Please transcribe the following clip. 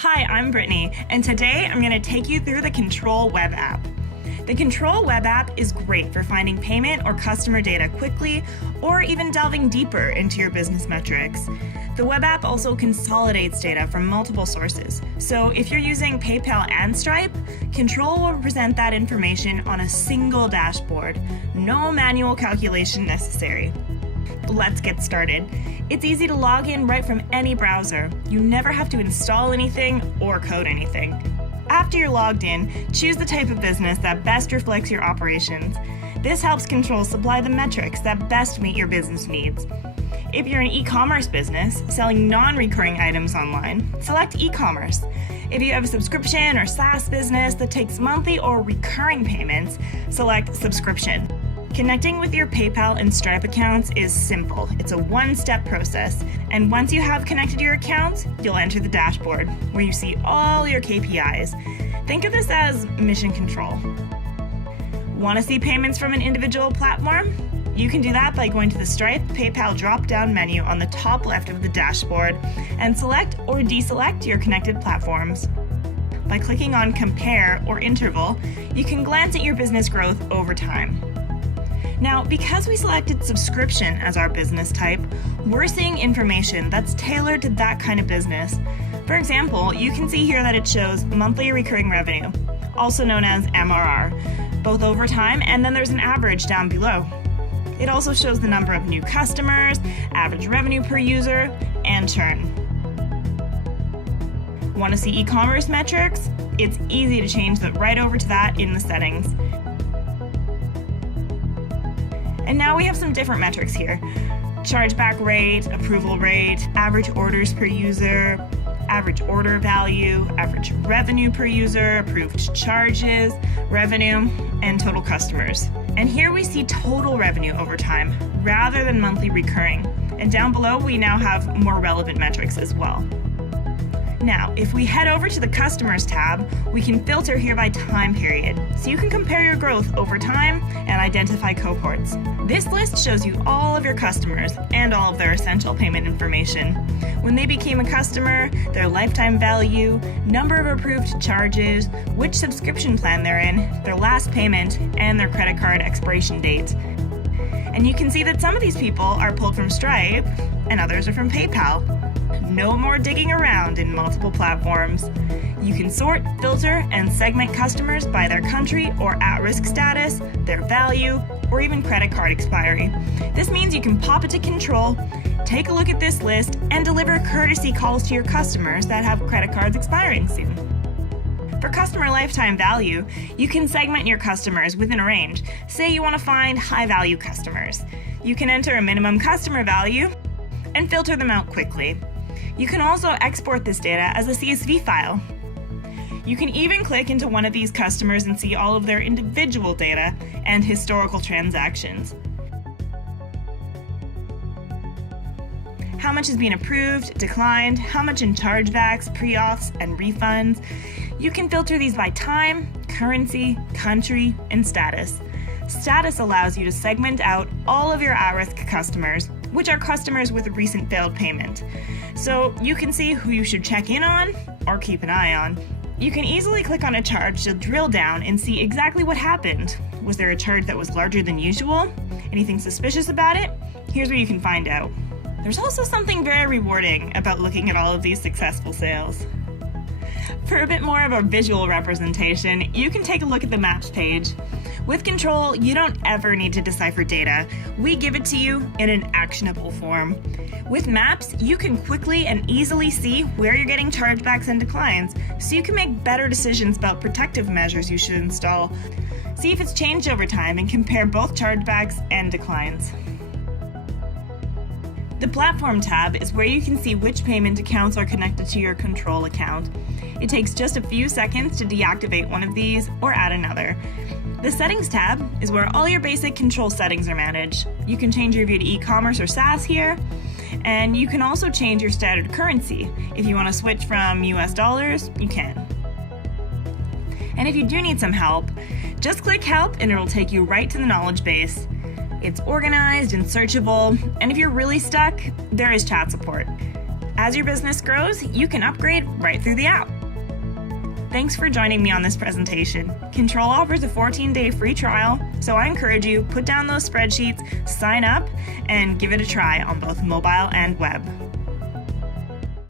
Hi, I'm Brittany, and today I'm going to take you through the Control web app. The Control web app is great for finding payment or customer data quickly, or even delving deeper into your business metrics. The web app also consolidates data from multiple sources. So if you're using PayPal and Stripe, Control will present that information on a single dashboard. No manual calculation necessary. Let's get started. It's easy to log in right from any browser. You never have to install anything or code anything. After you're logged in, choose the type of business that best reflects your operations. This helps Control supply the metrics that best meet your business needs. If you're an e-commerce business selling non-recurring items online, select e-commerce. If you have a subscription or SaaS business that takes monthly or recurring payments, select subscription. Connecting with your PayPal and Stripe accounts is simple. It's a one-step process. And once you have connected your accounts, you'll enter the dashboard where you see all your KPIs. Think of this as mission control. Want to see payments from an individual platform? You can do that by going to the Stripe PayPal drop-down menu on the top left of the dashboard and select or deselect your connected platforms. By clicking on Compare or Interval, you can glance at your business growth over time. Now, because we selected subscription as our business type, we're seeing information that's tailored to that kind of business. For example, you can see here that it shows monthly recurring revenue, also known as MRR, both over time and then there's an average down below. It also shows the number of new customers, average revenue per user, and churn. Want to see e-commerce metrics? It's easy to change that right over to that in the settings. And now we have some different metrics here. Chargeback rate, approval rate, average orders per user, average order value, average revenue per user, approved charges, revenue, and total customers. And here we see total revenue over time rather than monthly recurring. And down below, we now have more relevant metrics as well. Now, if we head over to the Customers tab, we can filter here by time period, so you can compare your growth over time and identify cohorts. This list shows you all of your customers and all of their essential payment information. When they became a customer, their lifetime value, number of approved charges, which subscription plan they're in, their last payment, and their credit card expiration date. And you can see that some of these people are pulled from Stripe and others are from PayPal. No more digging around in multiple platforms. You can sort, filter, and segment customers by their country or at-risk status, their value, or even credit card expiry. This means you can pop it to Control, take a look at this list, and deliver courtesy calls to your customers that have credit cards expiring soon. For customer lifetime value, you can segment your customers within a range. Say you want to find high-value customers. You can enter a minimum customer value and filter them out quickly. You can also export this data as a CSV file. You can even click into one of these customers and see all of their individual data and historical transactions. How much is being approved, declined, how much in chargebacks, pre-auths, and refunds. You can filter these by time, currency, country, and status. Status allows you to segment out all of your at-risk customers, which are customers with a recent failed payment. So you can see who you should check in on or keep an eye on. You can easily click on a charge to drill down and see exactly what happened. Was there a charge that was larger than usual? Anything suspicious about it? Here's where you can find out. There's also something very rewarding about looking at all of these successful sales. For a bit more of a visual representation, you can take a look at the Maps page. With Control, you don't ever need to decipher data. We give it to you in an actionable form. With Maps, you can quickly and easily see where you're getting chargebacks and declines, so you can make better decisions about protective measures you should install. See if it's changed over time and compare both chargebacks and declines. The Platform tab is where you can see which payment accounts are connected to your Control account. It takes just a few seconds to deactivate one of these or add another. The Settings tab is where all your basic Control settings are managed. You can change your view to e-commerce or SaaS here, and you can also change your standard currency. If you want to switch from US dollars, you can. And if you do need some help, just click Help and it will take you right to the knowledge base. It's organized and searchable, and if you're really stuck, there is chat support. As your business grows, you can upgrade right through the app. Thanks for joining me on this presentation. Control offers a 14-day free trial, so I encourage you, put down those spreadsheets, sign up, and give it a try on both mobile and web.